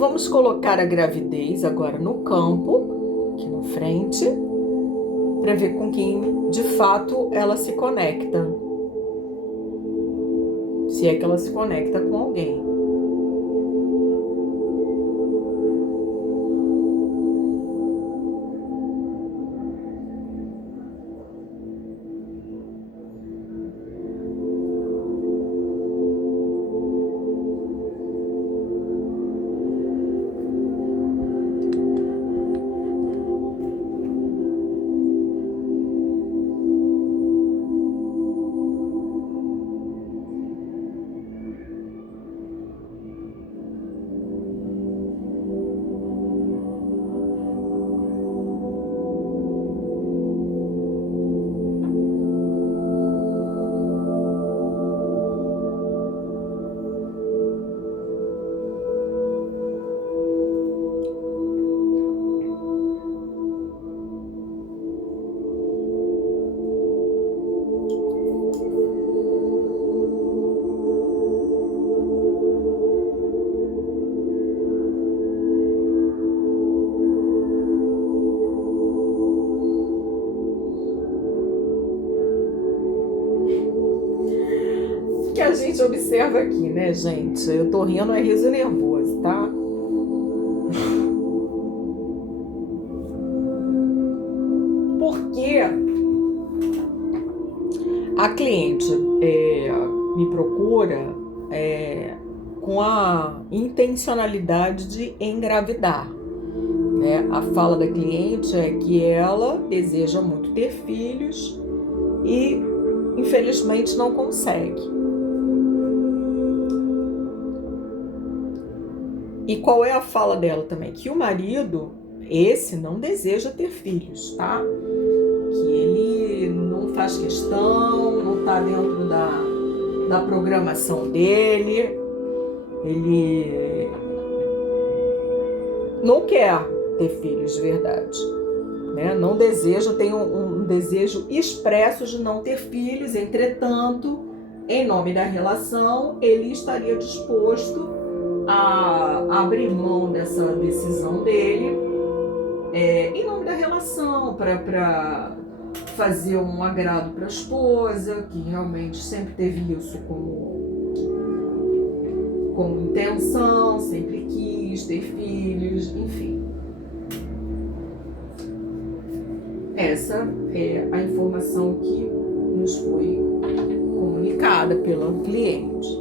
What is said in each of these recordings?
vamos colocar a gravidez agora no campo, aqui na frente, para ver com quem de fato ela se conecta. Se é que ela se conecta com alguém. Que a gente observa aqui, né, gente? Eu tô rindo, é riso nervoso, tá? Porque a cliente me procura com a intencionalidade de engravidar, né? A fala da cliente é que ela deseja muito ter filhos e, infelizmente, não consegue. E qual é a fala dela também? Que o marido, esse, não deseja ter filhos, tá? Que ele não faz questão, não tá dentro da programação dele, ele não quer ter filhos de verdade, né? Não deseja, tem um desejo expresso de não ter filhos, entretanto, em nome da relação, ele estaria disposto a abrir mão dessa decisão dele em nome da relação, para fazer um agrado para a esposa, que realmente sempre teve isso como intenção, sempre quis ter filhos, enfim. Essa é a informação que nos foi comunicada pela cliente.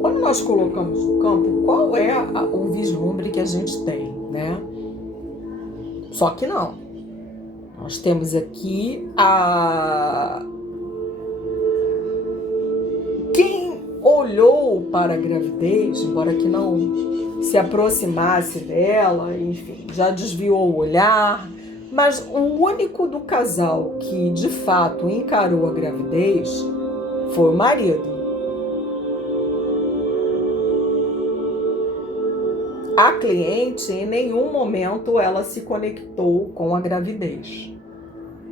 Quando nós colocamos no campo, qual é o vislumbre que a gente tem, né? Só que não. Nós temos aqui quem olhou para a gravidez, embora que não se aproximasse dela, enfim, já desviou o olhar, mas o único do casal que de fato encarou a gravidez foi o marido. A cliente, em nenhum momento, ela se conectou com a gravidez.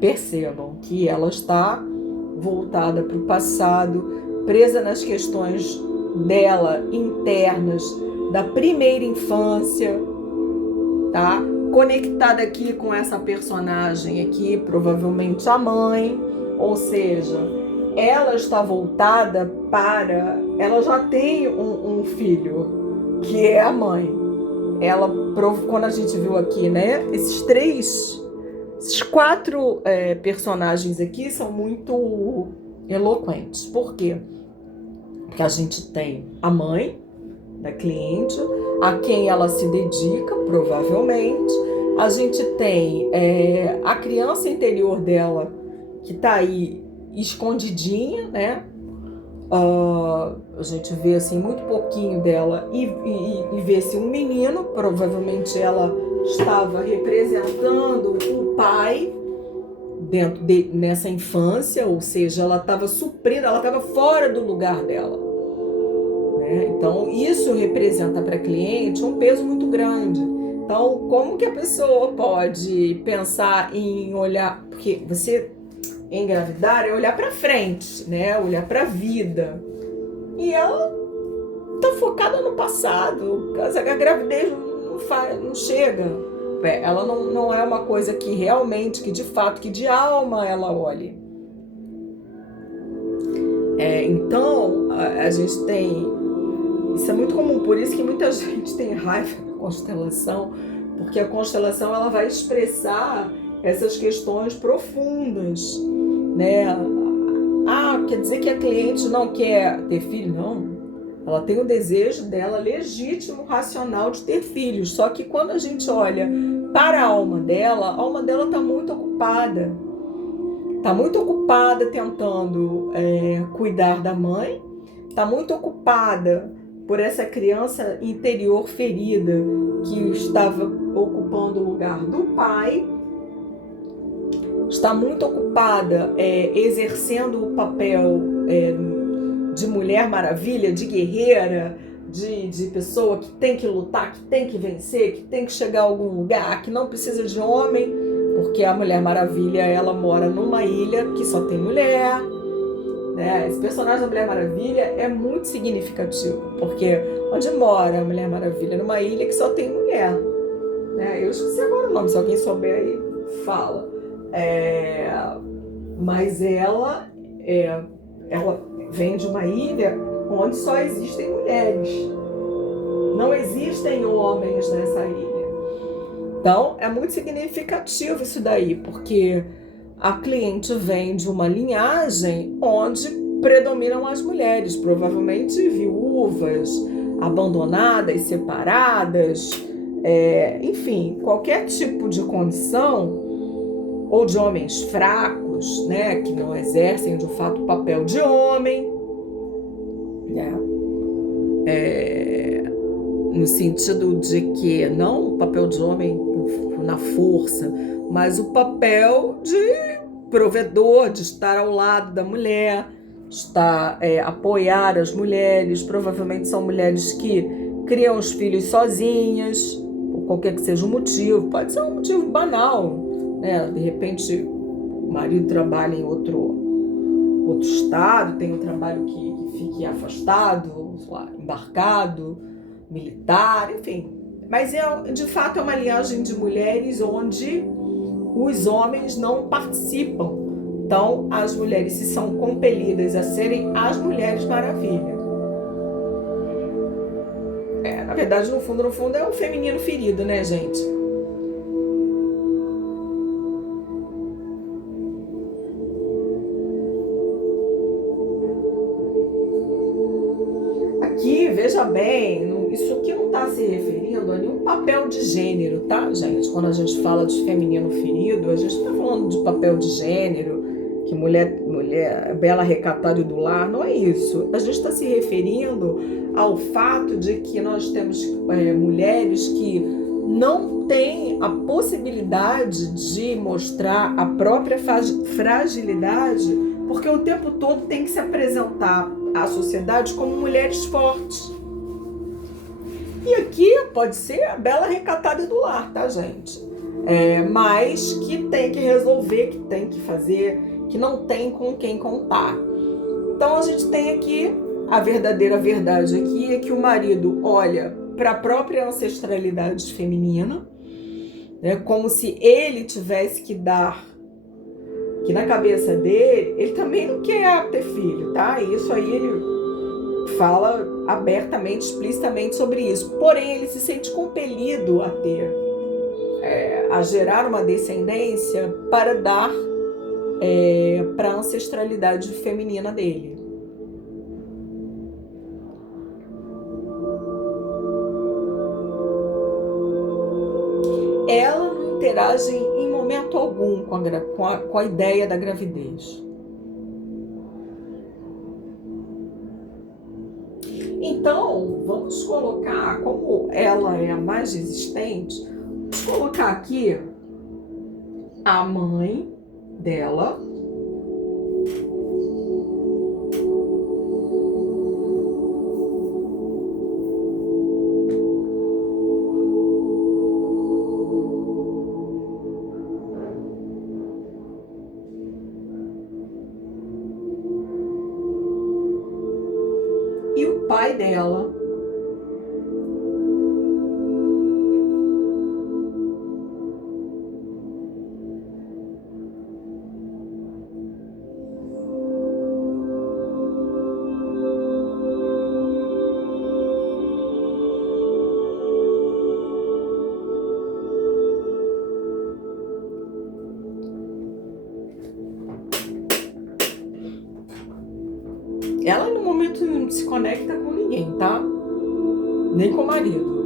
Percebam que ela está voltada para o passado, presa nas questões dela internas, da primeira infância, tá? Conectada aqui com essa personagem aqui, provavelmente a mãe, ou seja, ela está voltada para... Ela já tem um filho, que é a mãe. Ela, quando a gente viu aqui, né, esses quatro personagens aqui são muito eloquentes. Por quê? Porque a gente tem a mãe da cliente, a quem ela se dedica, provavelmente. A gente tem a criança interior dela, que está aí escondidinha, né? A gente vê assim muito pouquinho dela e vê-se um menino. Provavelmente ela estava representando o pai nessa infância, ou seja, ela estava suprindo, ela estava fora do lugar dela, né? Então isso representa para a cliente um peso muito grande. Então, como que a pessoa pode pensar em olhar, porque você engravidar é olhar para frente, né? Olhar para a vida. E ela tá focada no passado. A gravidez não chega. Ela não é uma coisa que realmente, que de fato, que de alma ela olhe. Então, a gente tem... Isso é muito comum, por isso que muita gente tem raiva da constelação, porque a constelação ela vai expressar essas questões profundas, né? Quer dizer que a cliente não quer ter filho? Não. Ela tem o desejo dela legítimo, racional de ter filhos. Só que quando a gente olha para a alma dela está muito ocupada. Está muito ocupada tentando cuidar da mãe, está muito ocupada por essa criança interior ferida que estava ocupando o lugar do pai, está muito ocupada exercendo o papel de Mulher Maravilha, de guerreira, de pessoa que tem que lutar, que tem que vencer, que tem que chegar a algum lugar, que não precisa de homem, porque a Mulher Maravilha ela mora numa ilha que só tem mulher. Esse personagem da Mulher Maravilha é muito significativo, porque onde mora a Mulher Maravilha? Numa ilha que só tem mulher. Eu esqueci agora o nome, se alguém souber aí, fala. Mas ela vem de uma ilha onde só existem mulheres. Não existem homens nessa ilha. Então, é muito significativo isso daí, porque a cliente vem de uma linhagem onde predominam as mulheres, provavelmente viúvas, abandonadas, separadas, enfim, qualquer tipo de condição, ou de homens fracos, né, que não exercem de fato o papel de homem, né? No sentido de que não o papel de homem na força, mas o papel de provedor, de estar ao lado da mulher, apoiar as mulheres. Provavelmente são mulheres que criam os filhos sozinhas, por qualquer que seja o motivo. Pode ser um motivo banal, né? De repente o marido trabalha em outro estado, tem um trabalho que fique afastado, sei lá, embarcado, militar, enfim. Mas de fato é uma linhagem de mulheres onde os homens não participam. Então as mulheres se são compelidas a serem as Mulheres Maravilha. Na verdade, no fundo é um feminino ferido, né, gente? Aqui, veja bem, isso aqui não está se referindo a nenhum papel de gênero, tá, gente? Quando a gente fala de feminino ferido, a gente está falando de papel de gênero, que mulher bela, recatada e do lar, não é isso. A gente está se referindo ao fato de que nós temos mulheres que não têm a possibilidade de mostrar a própria fragilidade, porque o tempo todo tem que se apresentar à sociedade como mulheres fortes. E aqui pode ser a bela recatada do lar, tá, gente? Mas que tem que resolver, que tem que fazer, que não tem com quem contar. Então a gente tem aqui a verdadeira verdade aqui, é que o marido olha para a própria ancestralidade feminina, né, como se ele tivesse que dar, que na cabeça dele, ele também não quer ter filho, tá? E isso aí ele fala abertamente, explicitamente sobre isso. Porém, ele se sente compelido a ter, a gerar uma descendência para dar para a ancestralidade feminina dele. Ela não interage em momento algum com a ideia da gravidez. Então, vamos colocar, como ela é a mais resistente, vamos colocar aqui a mãe dela, e o pai dela, Ela no momento não se conecta com ninguém, tá? Nem com o marido.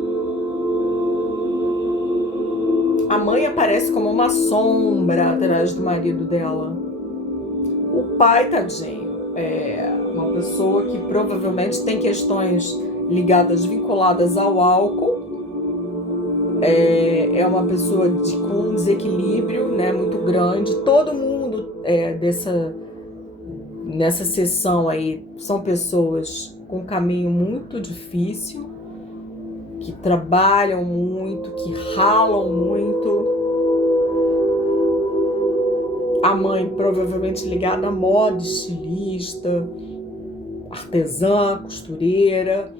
A mãe aparece como uma sombra atrás do marido dela. O pai, tadinho, é uma pessoa que provavelmente tem questões ligadas, vinculadas ao álcool. É uma pessoa com um desequilíbrio, né, muito grande. Todo mundo nessa sessão aí são pessoas com um caminho muito difícil, que trabalham muito, que ralam muito. A mãe provavelmente ligada à moda, estilista, artesã, costureira.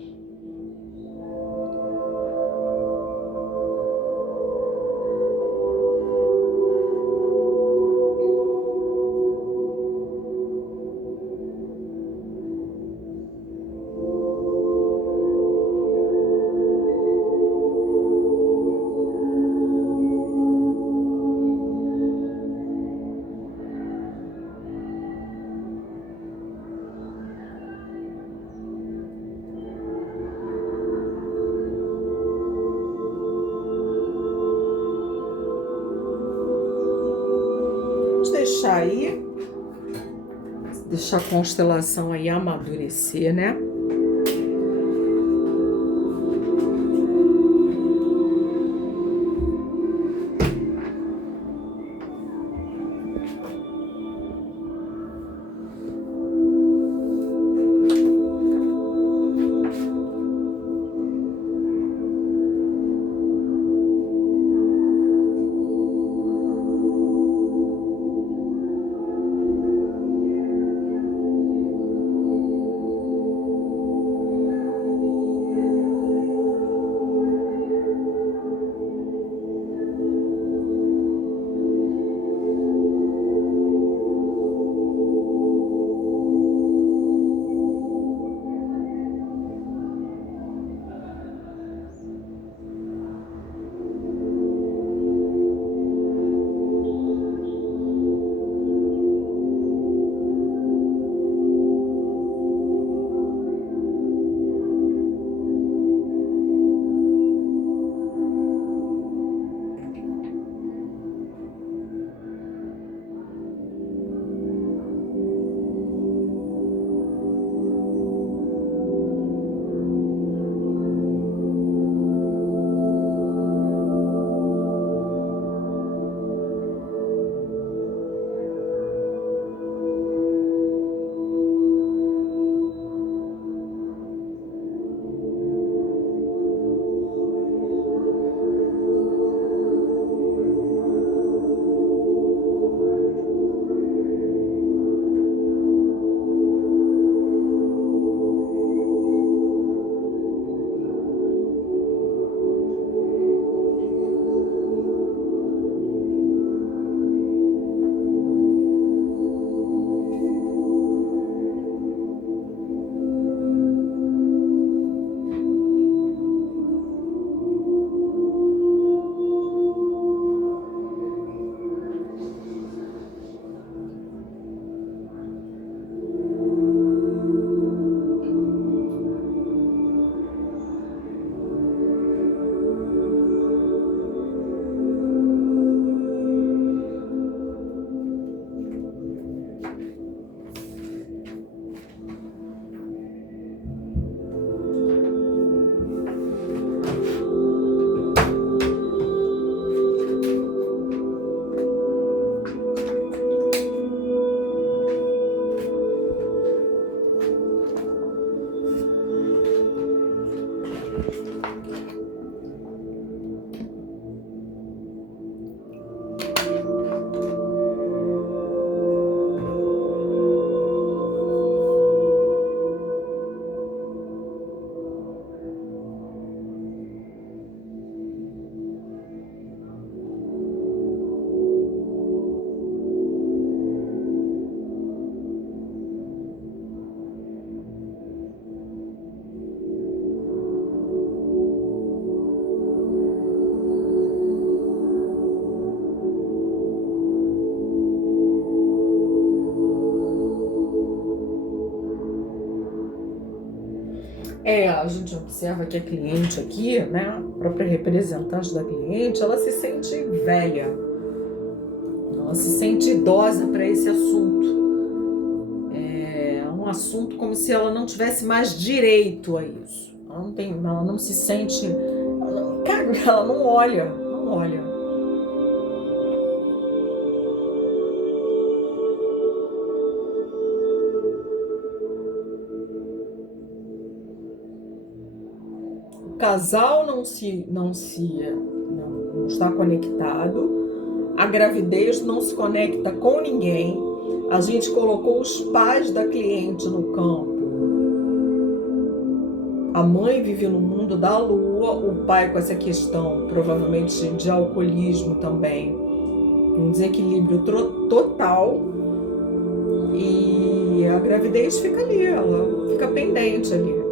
Deixar a constelação aí amadurecer, né? A gente observa que a cliente aqui, né, a própria representante da cliente, ela se sente velha, ela se sente idosa para esse assunto. É um assunto como se ela não tivesse mais direito a isso. Ela não se sente, ela não olha, não olha. O casal não está conectado. A gravidez não se conecta com ninguém. A gente colocou os pais da cliente no campo. A mãe vive no mundo da lua, o pai com essa questão, provavelmente de alcoolismo também. Um desequilíbrio total. E a gravidez fica ali, ela fica pendente ali.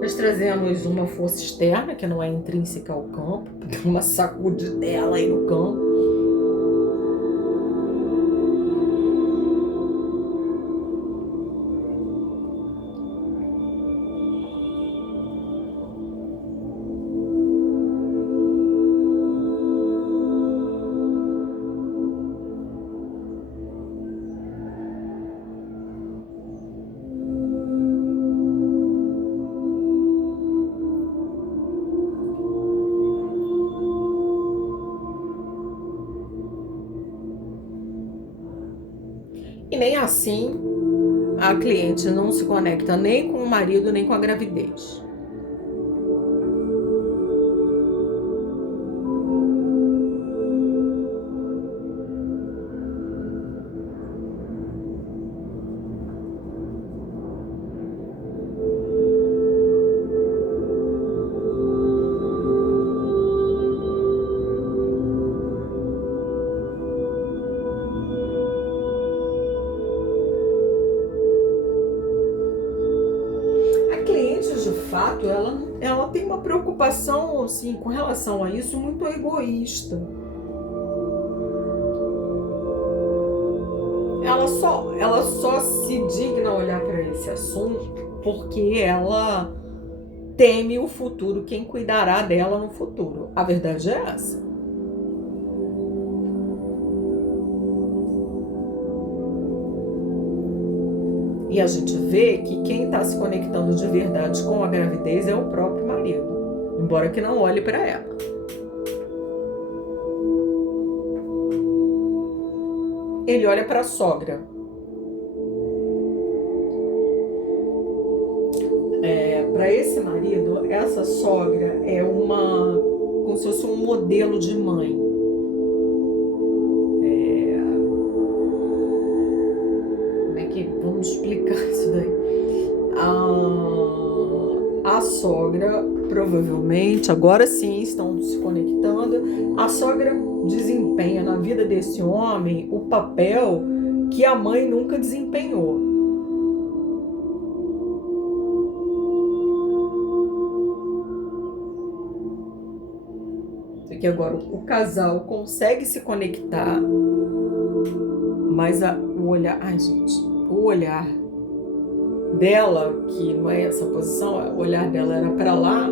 Nós trazemos uma força externa, que não é intrínseca ao campo, uma sacudidela aí no campo. E nem assim a cliente não se conecta nem com o marido, nem com a gravidez. De fato, ela tem uma preocupação assim, com relação a isso muito egoísta. Ela só se digna a olhar para esse assunto porque ela teme o futuro, quem cuidará dela no futuro. A verdade é essa. E a gente vê que quem está se conectando de verdade com a gravidez é o próprio marido, embora que não olhe para ela. Ele olha para a sogra. Para esse marido, essa sogra é como se fosse um modelo de mãe. Vamos explicar isso daí. A sogra, provavelmente, agora sim estão se conectando. A sogra desempenha na vida desse homem o papel que a mãe nunca desempenhou. Porque agora o casal consegue se conectar, mas o olhar... Ai, gente, o olhar dela, que não é essa posição, o olhar dela era para lá,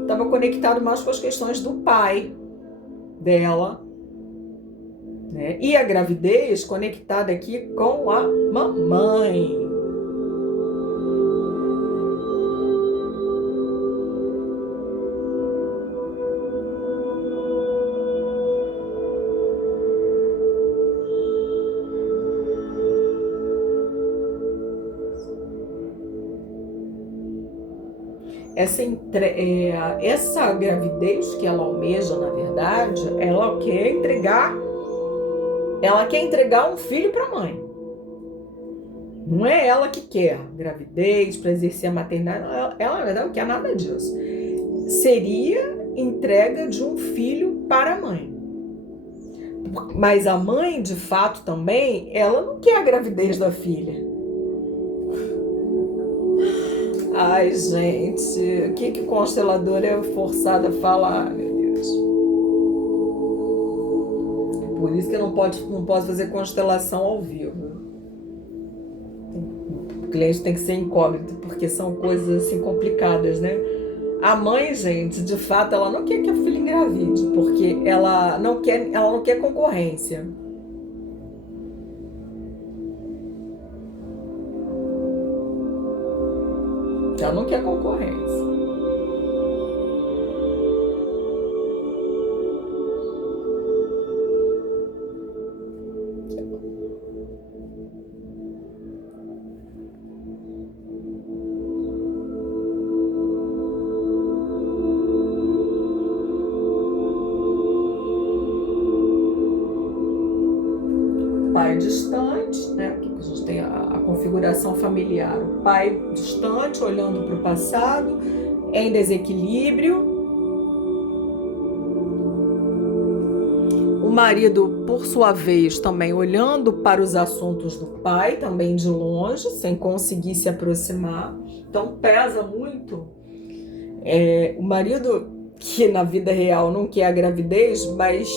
estava conectado mais com as questões do pai dela, né? E a gravidez conectada aqui com a mamãe. essa gravidez que ela almeja, na verdade, ela quer entregar um filho para a mãe. Não é ela que quer gravidez para exercer a maternidade, ela na verdade não quer nada disso. Seria entrega de um filho para a mãe. Mas a mãe, de fato, também, ela não quer a gravidez da filha. Ai, gente, o que o constelador é forçado a falar, meu Deus? Por isso que eu não posso fazer constelação ao vivo. O cliente tem que ser incógnito, porque são coisas assim complicadas, né? A mãe, gente, de fato, ela não quer que a filha engravide, porque ela não quer concorrência. Ela não quer concorrência. Pai distante, né? Aqui a gente tem a configuração familiar. O pai distante, olhando para o passado, em desequilíbrio. O marido, por sua vez, também olhando para os assuntos do pai, também de longe, sem conseguir se aproximar. Então pesa muito. O marido, que na vida real não quer a gravidez, mas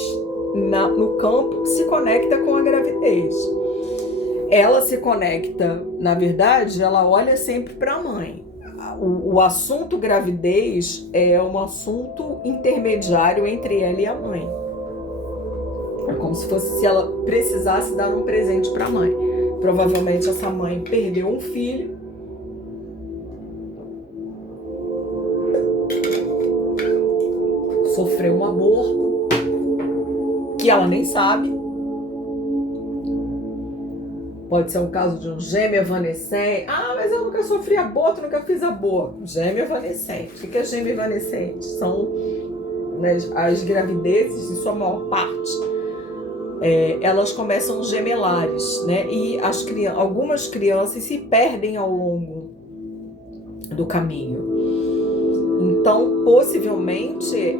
no campo se conecta com a gravidez. Ela se conecta, na verdade, ela olha sempre para a mãe. O assunto gravidez é um assunto intermediário entre ela e a mãe. É como se fosse se ela precisasse dar um presente para a mãe. Provavelmente essa mãe perdeu um filho. Sofreu um aborto que ela nem sabe. Pode ser um caso de um gêmeo evanescente. Ah, mas eu nunca sofri aborto, nunca fiz aborto. Gêmeo evanescente. O que é gêmeo evanescente? São, né, as gravidezes, em sua maior parte, elas começam gemelares, né? E algumas crianças se perdem ao longo do caminho. Então, possivelmente,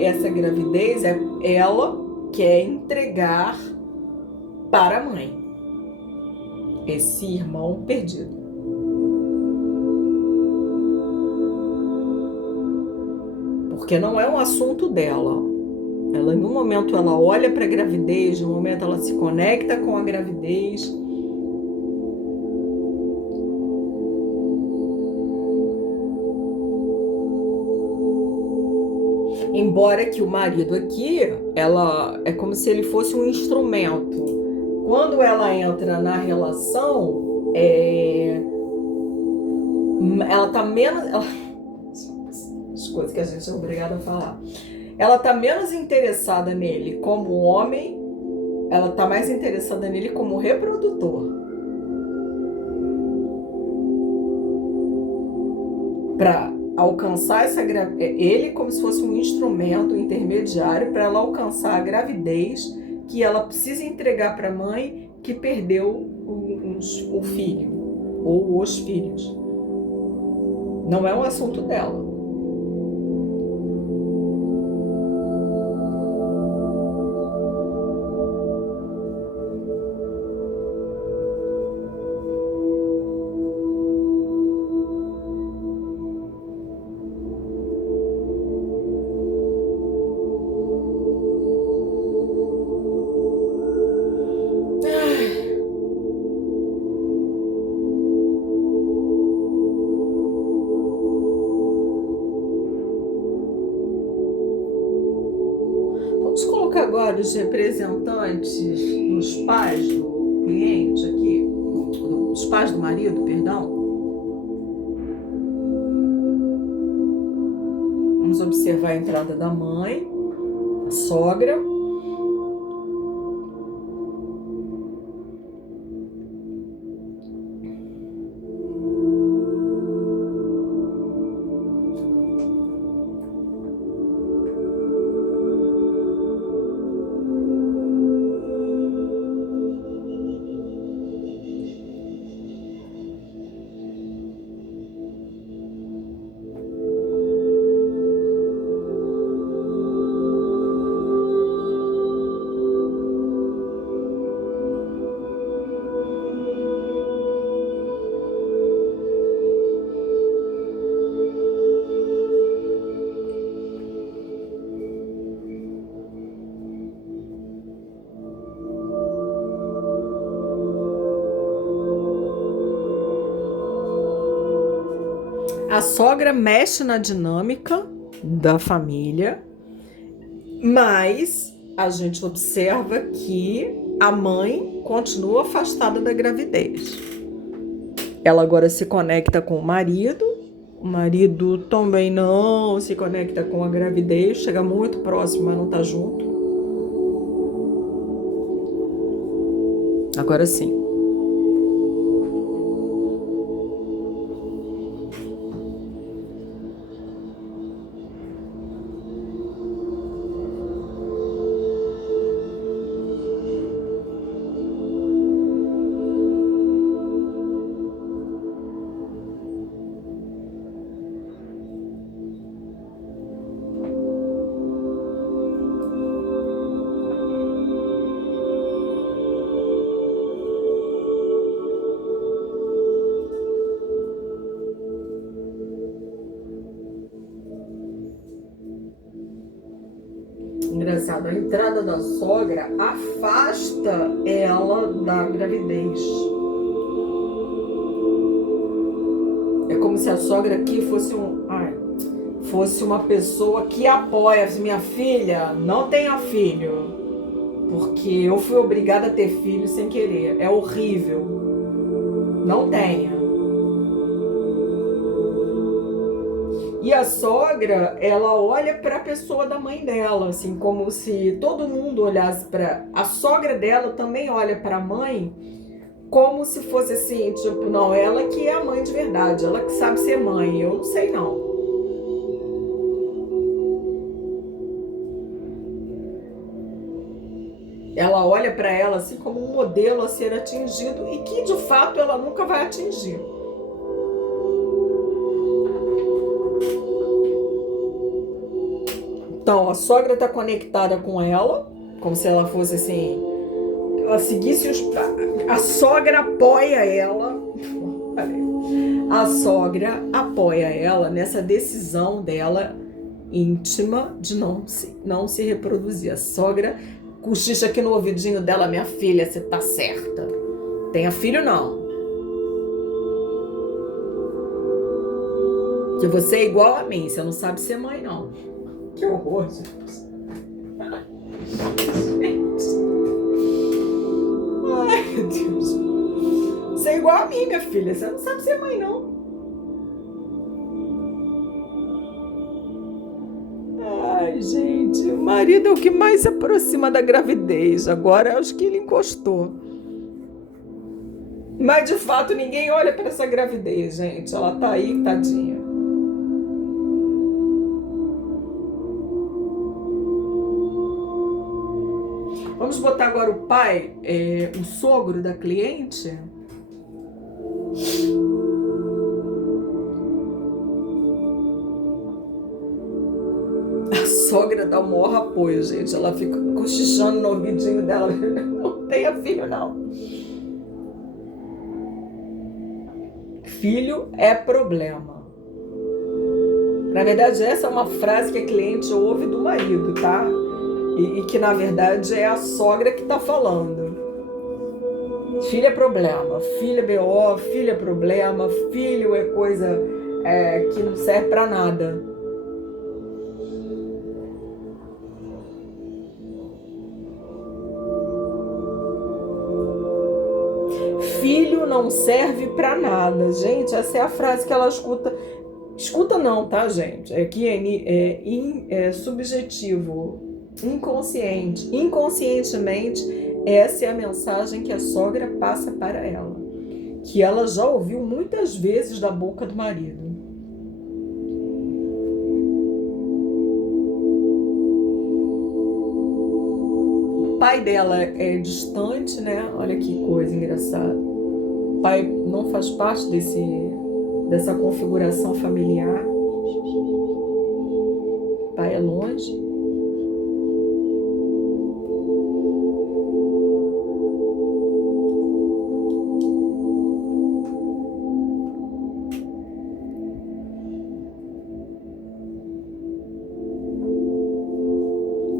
essa gravidez, ela quer entregar para a mãe esse irmão perdido. Porque não é um assunto dela. Ela, em um momento, ela olha para a gravidez, em um momento, ela se conecta com a gravidez. Embora que o marido aqui, ela é como se ele fosse um instrumento. Quando ela entra na relação, ela tá menos... as coisas que a gente é obrigado a falar. Ela tá menos interessada nele como homem, ela tá mais interessada nele como reprodutor. Para alcançar ele como se fosse um instrumento intermediário para ela alcançar a gravidez que ela precisa entregar para a mãe que perdeu o filho ou os filhos. Não é um assunto dela. Agora os representantes dos pais do cliente aqui, dos pais do marido, perdão. Vamos observar a entrada da mãe, a sogra. sogra mexe na dinâmica da família, mas a gente observa que a mãe continua afastada da gravidez. Ela agora se conecta com o marido também não se conecta com a gravidez, chega muito próximo, mas não tá junto. Agora sim. Engraçado, a entrada da sogra afasta ela da gravidez. É como se a sogra aqui fosse uma pessoa que apoia, assim, minha filha, não tenha filho, porque eu fui obrigada a ter filho sem querer, é horrível, não tenha. E a sogra, ela olha para a pessoa da mãe dela, assim, como se todo mundo olhasse para... A sogra dela também olha para a mãe como se fosse assim, tipo, não, ela que é a mãe de verdade, ela que sabe ser mãe, eu não sei não. Ela olha para ela assim como um modelo a ser atingido e que de fato ela nunca vai atingir. Então, a sogra está conectada com ela, como se ela fosse assim, ela seguisse a sogra apoia ela. A sogra apoia ela nessa decisão dela íntima de não se reproduzir. A sogra cochicha aqui no ouvidinho dela, minha filha, você tá certa. Tenha filho não. Que você é igual a mim, você não sabe ser mãe não. Que horror, gente. Ai, meu Deus. Você é igual a mim, minha filha. Você não sabe ser mãe, não. Ai, gente. O marido é o que mais se aproxima da gravidez. Agora acho que ele encostou. Mas, de fato, ninguém olha para essa gravidez, gente. Ela tá aí, tadinha. Vamos botar agora o pai, o sogro da cliente. A sogra dá o maior apoio, gente. Ela fica cochichando no ouvidinho dela. Não tenha filho, não. Filho é problema. Na verdade, essa é uma frase que a cliente ouve do marido, tá? E que, na verdade, é a sogra que tá falando. Filho é problema, filho é BO, filho é problema, filho é coisa que não serve pra nada. Filho não serve pra nada. Gente, essa é a frase que ela escuta. Escuta não, tá, gente? Aqui é subjetivo, inconsciente. Inconscientemente, essa é a mensagem que a sogra passa para ela, que ela já ouviu muitas vezes da boca do marido. O pai dela é distante, né? Olha que coisa engraçada. O pai não faz parte dessa configuração familiar. O pai é longe.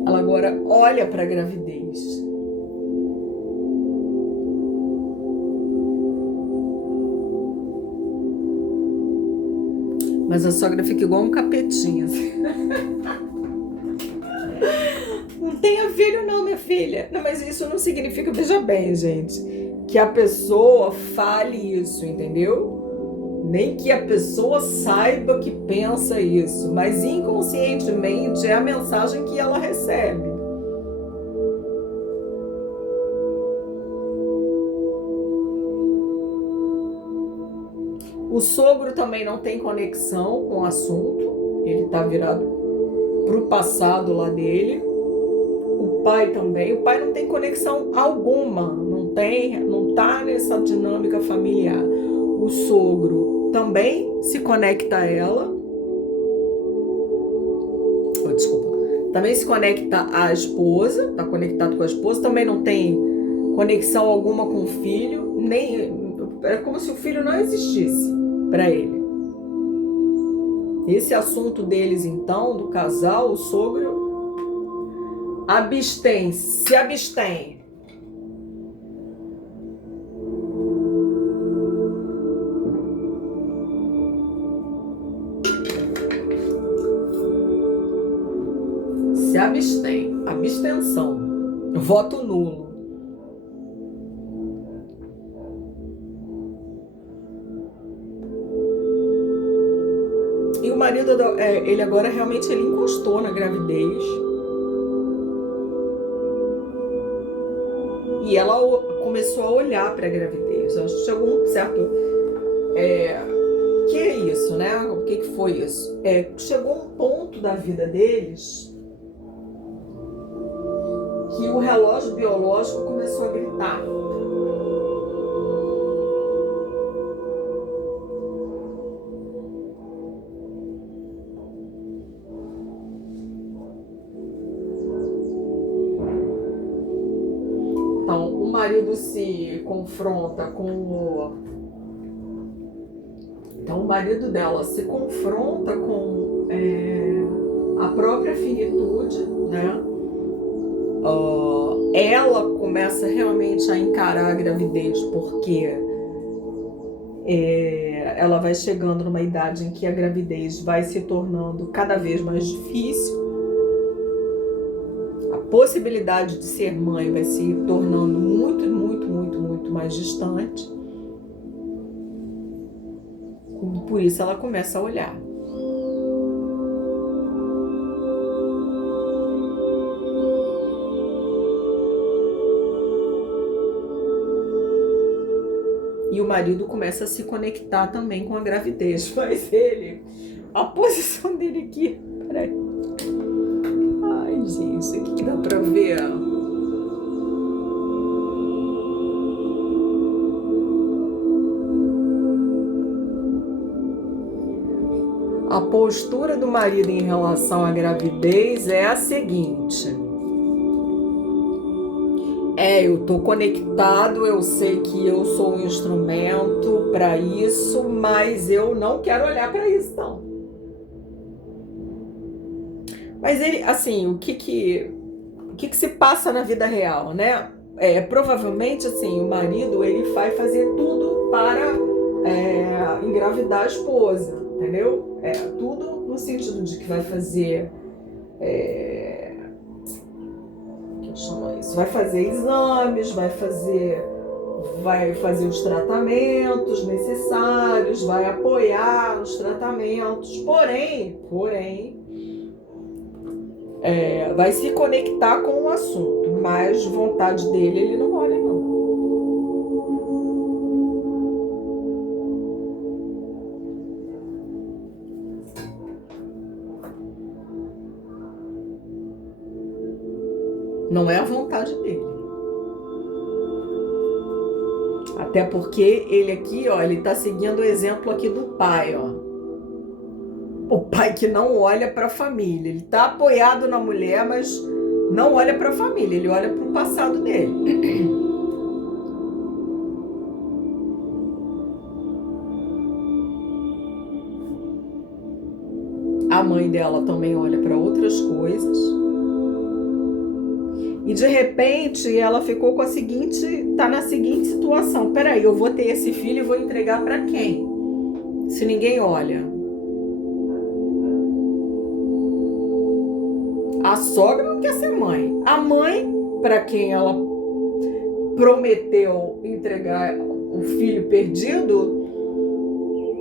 Ela agora olha para a gravidez. Mas a sogra fica igual um capetinho. Assim. Não tenha filho não, minha filha. Não, mas isso não significa, veja bem, gente, que a pessoa fale isso, entendeu? Nem que a pessoa saiba que pensa isso, mas inconscientemente é a mensagem que ela recebe. O sogro também não tem conexão com o assunto, ele está virado para o passado lá dele. O pai também, o pai não tem conexão alguma, não tá nessa dinâmica familiar. O sogro também se conecta a ela, também se conecta à esposa, está conectado com a esposa, também não tem conexão alguma com o filho, é como se o filho não existisse para ele. Esse assunto deles, então, do casal, o sogro se abstém. Se abstém. Abstenção. Voto nulo. E o marido, ele agora realmente ele encostou na gravidez. E ela começou a olhar para a gravidez. Acho que chegou um certo... que é isso, né? O que foi isso? Chegou um ponto da vida deles que o relógio biológico começou a gritar. Então, o marido se confronta com o... Então, o marido dela se confronta com a própria finitude, né? Ela começa realmente a encarar a gravidez porque ela vai chegando numa idade em que a gravidez vai se tornando cada vez mais difícil. A possibilidade de ser mãe vai se tornando muito, muito, muito, muito mais distante. E por isso ela começa a olhar. E o marido começa a se conectar também com a gravidez. Mas a posição dele aqui, peraí. Ai, gente, o que dá pra ver? A postura do marido em relação à gravidez é a seguinte. Eu tô conectado, eu sei que eu sou um instrumento para isso, mas eu não quero olhar para isso, não. Mas ele, assim, o que se passa na vida real, né? Provavelmente, assim, o marido, ele vai fazer tudo para engravidar a esposa, entendeu? Tudo no sentido de que vai fazer... vai fazer exames, vai fazer os tratamentos necessários, vai apoiar os tratamentos, porém, vai se conectar com o assunto, mas vontade dele ele não olha não. Não é a vontade dele. Até porque ele aqui, ó, ele tá seguindo o exemplo aqui do pai, ó. O pai que não olha para a família. Ele tá apoiado na mulher, mas não olha para a família. Ele olha para o passado dele. A mãe dela também olha para outras coisas. E de repente ela ficou tá na seguinte situação. Peraí, eu vou ter esse filho e vou entregar para quem? Se ninguém olha. A sogra não quer ser mãe. A mãe, para quem ela prometeu entregar o filho perdido,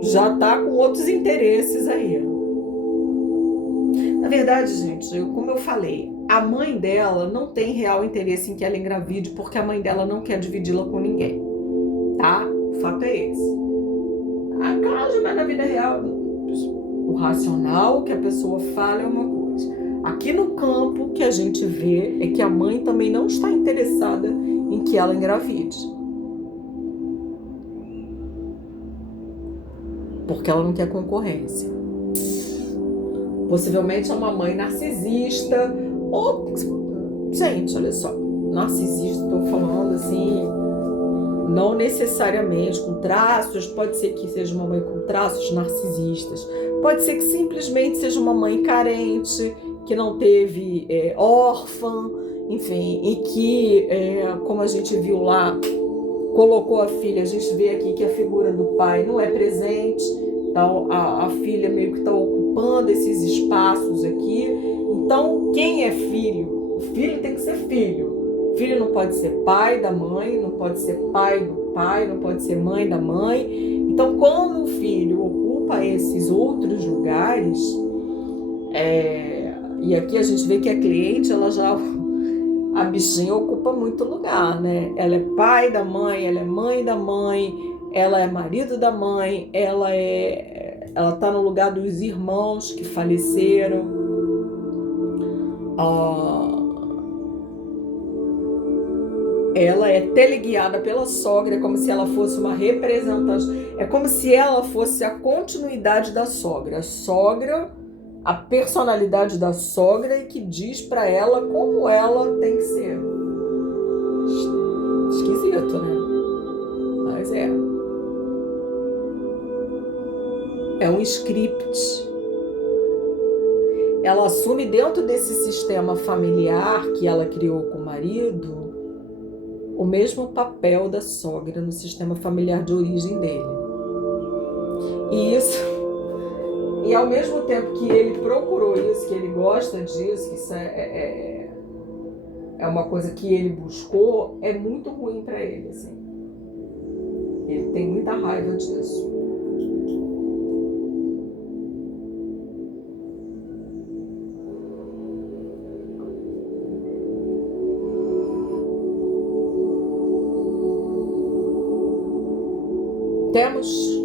já está com outros interesses aí. Na verdade, gente, como eu falei, a mãe dela não tem real interesse em que ela engravide, porque a mãe dela não quer dividi-la com ninguém, tá? O fato é esse. Claro, mas na vida real, o racional que a pessoa fala é uma coisa. Aqui no campo, o que a gente vê é que a mãe também não está interessada em que ela engravide. Porque ela não quer concorrência. Possivelmente é uma mãe narcisista, ou, gente, olha só, narcisista, estou falando assim, não necessariamente com traços, pode ser que seja uma mãe com traços narcisistas, pode ser que simplesmente seja uma mãe carente, que não teve órfã, enfim, e que, como a gente viu lá, colocou a filha, a gente vê aqui que a figura do pai não é presente, então a filha meio que está ocupando esses espaços aqui. Então, quem é filho? O filho tem que ser filho. O filho não pode ser pai da mãe, não pode ser pai do pai, não pode ser mãe da mãe. Então, quando o filho ocupa esses outros lugares, e aqui a gente vê que a cliente, a bichinha ocupa muito lugar, né? Ela é pai da mãe, ela é mãe da mãe, ela é marido da mãe, ela tá no lugar dos irmãos que faleceram. Ela é teleguiada pela sogra, é como se ela fosse uma representante, é como se ela fosse a continuidade da sogra. A sogra, a personalidade da sogra e que diz para ela como ela tem que ser. Esquisito, né? Mas é um script. Ela assume dentro desse sistema familiar que ela criou com o marido o mesmo papel da sogra no sistema familiar de origem dele. E ao mesmo tempo que ele procurou isso, que ele gosta disso, que isso é uma coisa que ele buscou, é muito ruim para ele, assim. Ele tem muita raiva disso. Temos